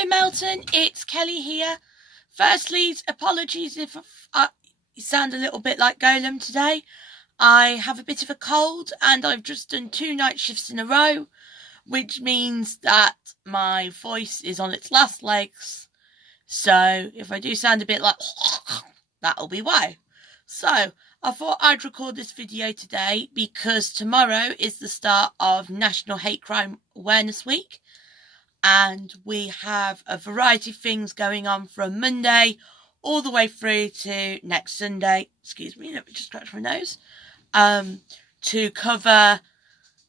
Hello Melton, it's Kelly here. Firstly, apologies if I sound a little bit like Golem today. I have a bit of a cold and I've just done 2 night shifts in a row, which means that my voice is on its last legs. So if I do sound a bit like that'll be why. So I thought I'd record this video today because tomorrow is the start of National Hate Crime Awareness Week. And we have a variety of things going on from Monday all the way through to next Sunday. Excuse me, let me just scratch my nose. To cover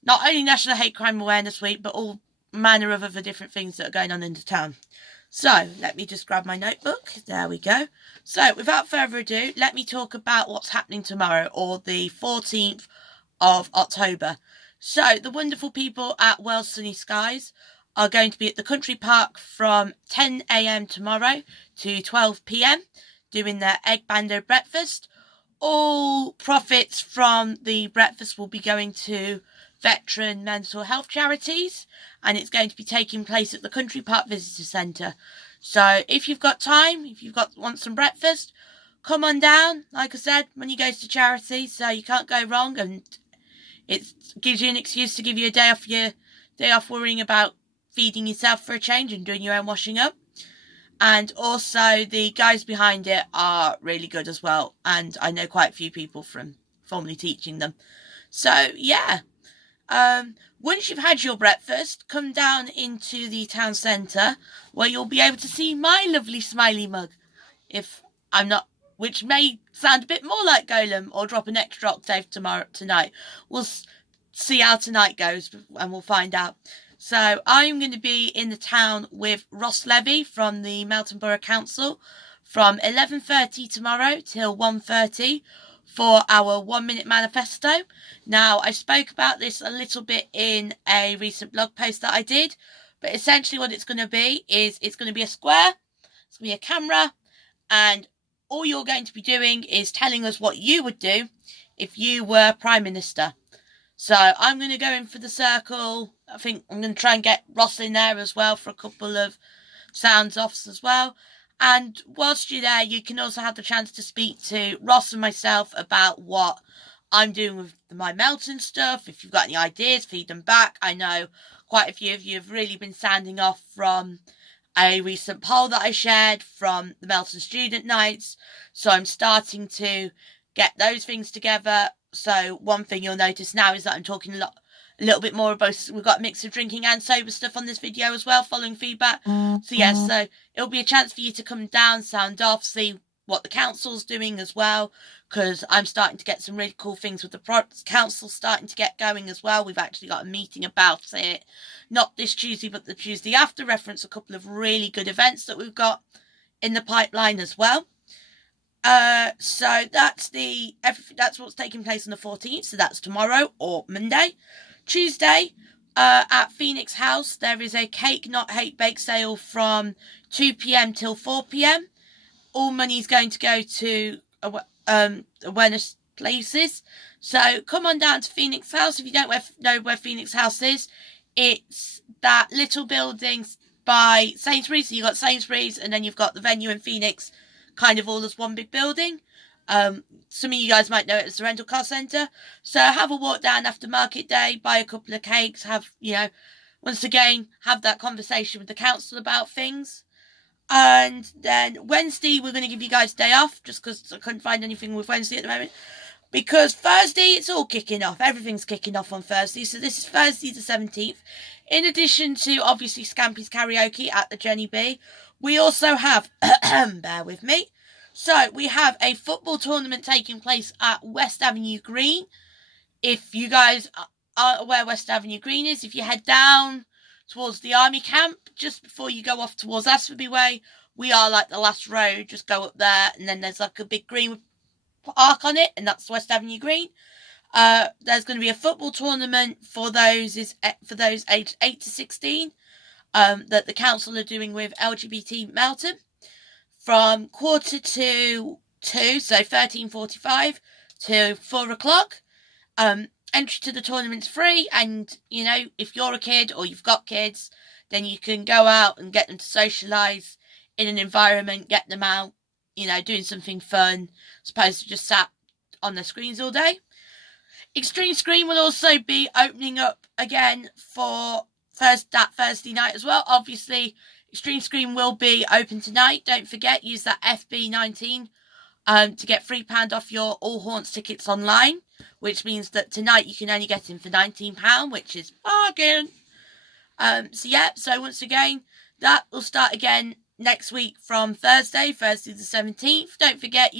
not only National Hate Crime Awareness Week, but all manner of other different things that are going on in the town. So let me just grab my notebook. There we go. So without further ado, let me talk about what's happening tomorrow, or the 14th of October. So the wonderful people at Well Sunny Skies are going to be at the country park from 10 a.m. tomorrow to 12 p.m. doing their egg bando breakfast. All profits from the breakfast will be going to veteran mental health charities, and it's going to be taking place at the Country Park Visitor Centre. So if you've got time, if you've want some breakfast, come on down. Like I said, money goes to charity, so you can't go wrong, and it gives you an excuse to give you a day off worrying about feeding yourself for a change and doing your own washing up. And also the guys behind it are really good as well, and I know quite a few people from formerly teaching them. So yeah, once you've had your breakfast, come down into the town centre where you'll be able to see my lovely smiley mug, which may sound a bit more like Golem, or drop an extra octave tonight. We'll see how tonight goes and we'll find out. So I'm going to be in the town with Ross Levy from the Melton Borough Council from 11:30 tomorrow till 1:30 for our 1 minute manifesto. Now, I spoke about this a little bit in a recent blog post that I did, but essentially what it's going to be is it's going to be a square, it's going to be a camera, and all you're going to be doing is telling us what you would do if you were Prime Minister. So I'm going to go in for the circle. I think I'm going to try and get Ross in there as well for a couple of sounds offs as well. And whilst you're there, you can also have the chance to speak to Ross and myself about what I'm doing with my Melton stuff. If you've got any ideas, feed them back. I know quite a few of you have really been sounding off from a recent poll that I shared from the Melton Student Nights. So I'm starting to get those things together. So one thing you'll notice now is that I'm talking a little bit more about, we've got a mix of drinking and sober stuff on this video as well, following feedback. So yes, so it'll be a chance for you to come down, sound off, see what the council's doing as well, because I'm starting to get some really cool things with the council starting to get going as well. We've actually got a meeting about it, not this Tuesday, but the Tuesday after, reference a couple of really good events that we've got in the pipeline as well. So that's what's taking place on the 14th. So that's tomorrow or Monday. Tuesday, at Phoenix House, there is a Cake Not Hate bake sale from 2 p.m. till 4 p.m. All money is going to go to awareness places. So come on down to Phoenix House. If you don't know where Phoenix House is, it's that little building by Sainsbury's. So you've got Sainsbury's and then you've got the venue in Phoenix, kind of all as one big building. Some of you guys might know it as the rental car centre. So have a walk down after market day, buy a couple of cakes, once again, have that conversation with the council about things. And then Wednesday, we're going to give you guys a day off, just because I couldn't find anything with Wednesday at the moment. Because Thursday, it's all kicking off. Everything's kicking off on Thursday. So this is Thursday the 17th. In addition to, obviously, Scampy's Karaoke at the Jenny B, we also have, bear with me, so we have a football tournament taking place at West Avenue Green. If you guys aren't aware West Avenue Green is, if you head down towards the army camp, just before you go off towards Asperby Way, we are like the last road, just go up there, and then there's like a big green arc on it, and that's West Avenue Green. There's going to be a football tournament for those aged 8 to 16 that the council are doing with LGBT Melton from 1:45, so 13:45 to 4 o'clock. Entry to the tournament's free, and if you're a kid or you've got kids, then you can go out and get them to socialise in an environment, get them out, doing something fun, as opposed to just sat on their screens all day. Extreme Screen will also be opening up again for that Thursday night as well. Obviously, Extreme Screen will be open tonight. Don't forget, use that FB19 to get £3 off your All Haunts tickets online, which means that tonight you can only get in for £19, which is bargain. So once again, that will start again next week from Thursday the 17th. Don't forget,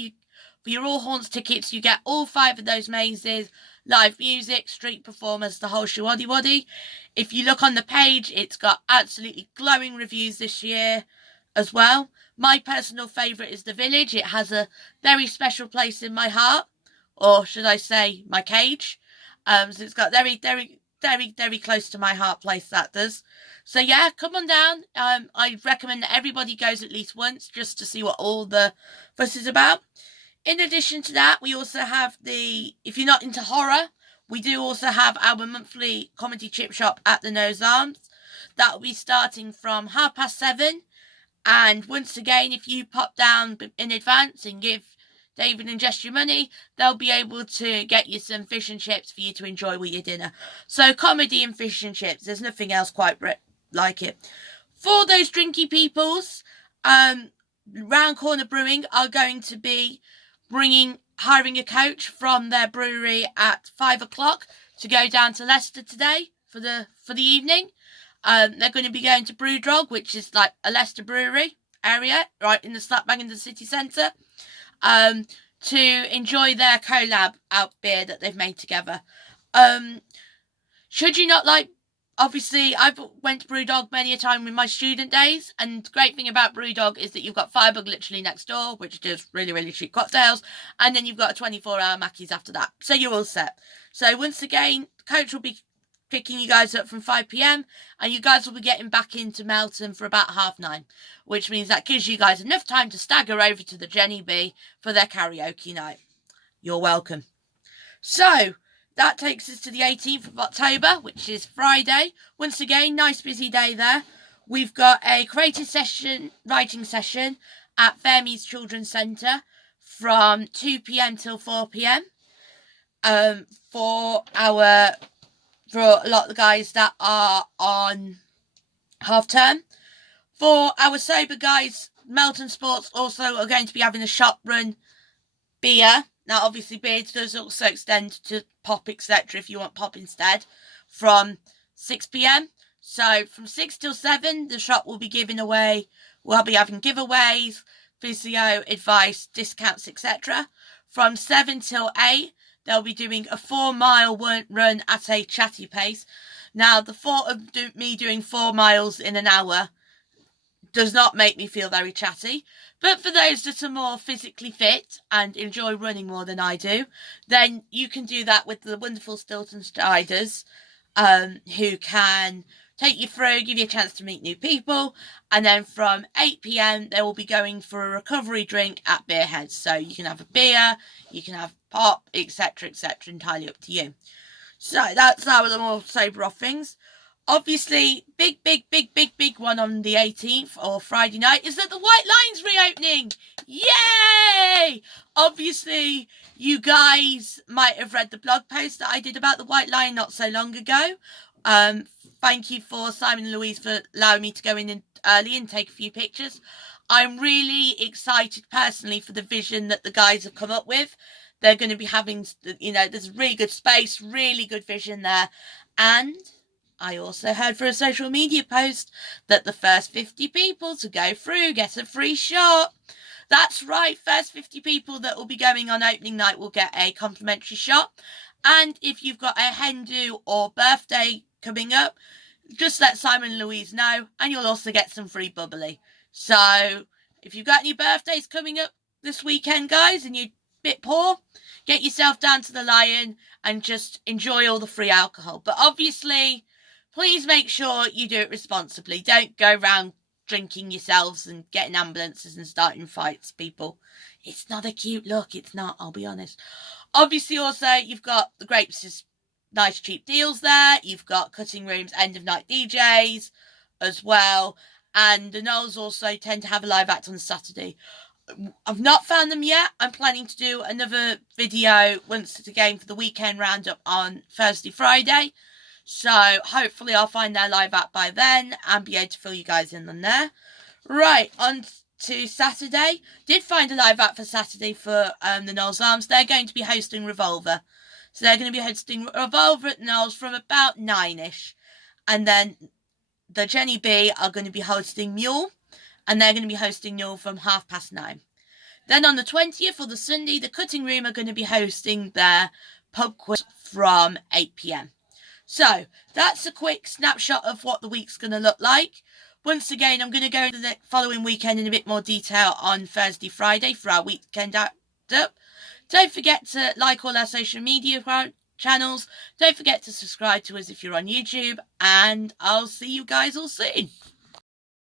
for your All Haunts tickets, you get all 5 of those mazes, live music, street performers, the whole shawaddy waddy. If you look on the page, it's got absolutely glowing reviews this year as well. My personal favourite is The Village. It has a very special place in my heart, or should I say my cage. So it's got very, very, very, very close to my heart place, that does. So yeah, come on down. I recommend that everybody goes at least once just to see what all the fuss is about. In addition to that, we also have if you're not into horror, we do also have our monthly comedy chip shop at the Nose Arms. That will be starting from 7:30. And once again, if you pop down in advance and give David and Jess your money, they'll be able to get you some fish and chips for you to enjoy with your dinner. So comedy and fish and chips, there's nothing else quite like it. For those drinky peoples, Round Corner Brewing are going to be hiring a coach from their brewery at 5 o'clock to go down to Leicester today for the evening. They're going to be going to Brewdog, which is like a Leicester brewery area, right in the slap bang in the city centre, to enjoy their collab out beer that they've made together. Should you not like, obviously I've went to Brewdog many a time in my student days, and the great thing about Brewdog is that you've got Firebug literally next door, which does really, really cheap cocktails, and then you've got a 24-hour Mackey's after that, so you're all set. So once again, coach will be picking you guys up from 5 p.m, and you guys will be getting back into Melton for about 9:30, which means that gives you guys enough time to stagger over to the Jenny B for their karaoke night. You're welcome. So that takes us to the 18th of October, which is Friday. Once again, nice busy day there. We've got a creative writing session at Fairmeads Children's Centre from 2 p.m. till 4 p.m. For a lot of the guys that are on half term. For our sober guys, Melton Sports also are going to be having a shop run beer. Now, obviously, beer does also extend to pop, etc., if you want pop instead, from 6 p.m. So, from 6 till 7, the shop will be giving away, we'll be having giveaways, physio, advice, discounts, etc. From 7 till 8, they'll be doing a 4-mile run at a chatty pace. Now, the thought of me doing 4 miles in an hour does not make me feel very chatty. But for those that are more physically fit and enjoy running more than I do, then you can do that with the wonderful Stilton Striders, who can take you through, give you a chance to meet new people. And then from 8 p.m, they will be going for a recovery drink at Beerheads. So you can have a beer, you can have pop, etc., etc., entirely up to you. So that's our the more sober off things. Obviously, big one on the 18th, or Friday night, is that the White Line's reopening. Yay! Obviously, you guys might have read the blog post that I did about the White Line not so long ago. Thank you for Simon and Louise for allowing me to go in early and take a few pictures. I'm really excited personally for the vision that the guys have come up with. They're going to be having, there's really good space, really good vision there. And I also heard through a social media post that the first 50 people to go through get a free shot. That's right, first 50 people that will be going on opening night will get a complimentary shot. And if you've got a hen do or birthday coming up, just let Simon and Louise know, and you'll also get some free bubbly. So if you've got any birthdays coming up this weekend, guys, and you're a bit poor, get yourself down to the Lion and just enjoy all the free alcohol. But obviously, please make sure you do it responsibly. Don't go around drinking yourselves and getting ambulances and starting fights, people. It's not a cute look. It's not, I'll be honest. Obviously, also, you've got the Grapes' nice cheap deals there. You've got Cutting Room's end of night DJs. as well. And the Knowles also tend to have a live act on Saturday. I've not found them yet. I'm planning to do another video once again for the weekend roundup on Thursday, Friday. So hopefully I'll find their live act by then and be able to fill you guys in on there. Right, on to Saturday. Did find a live act for Saturday for the Knowles Arms. They're going to be hosting Revolver. So they're going to be hosting Revolver at Knowles from about 9ish. And then the Jenny B are going to be hosting Mule. And they're going to be hosting Mule from 9:30. Then on the 20th, or the Sunday, the Cutting Room are going to be hosting their pub quiz from 8 p.m. So that's a quick snapshot of what the week's going to look like. Once again, I'm going to go into the following weekend in a bit more detail on Thursday, Friday for our weekend up. Don't forget to like all our social media channels. Don't forget to subscribe to us if you're on YouTube. And I'll see you guys all soon.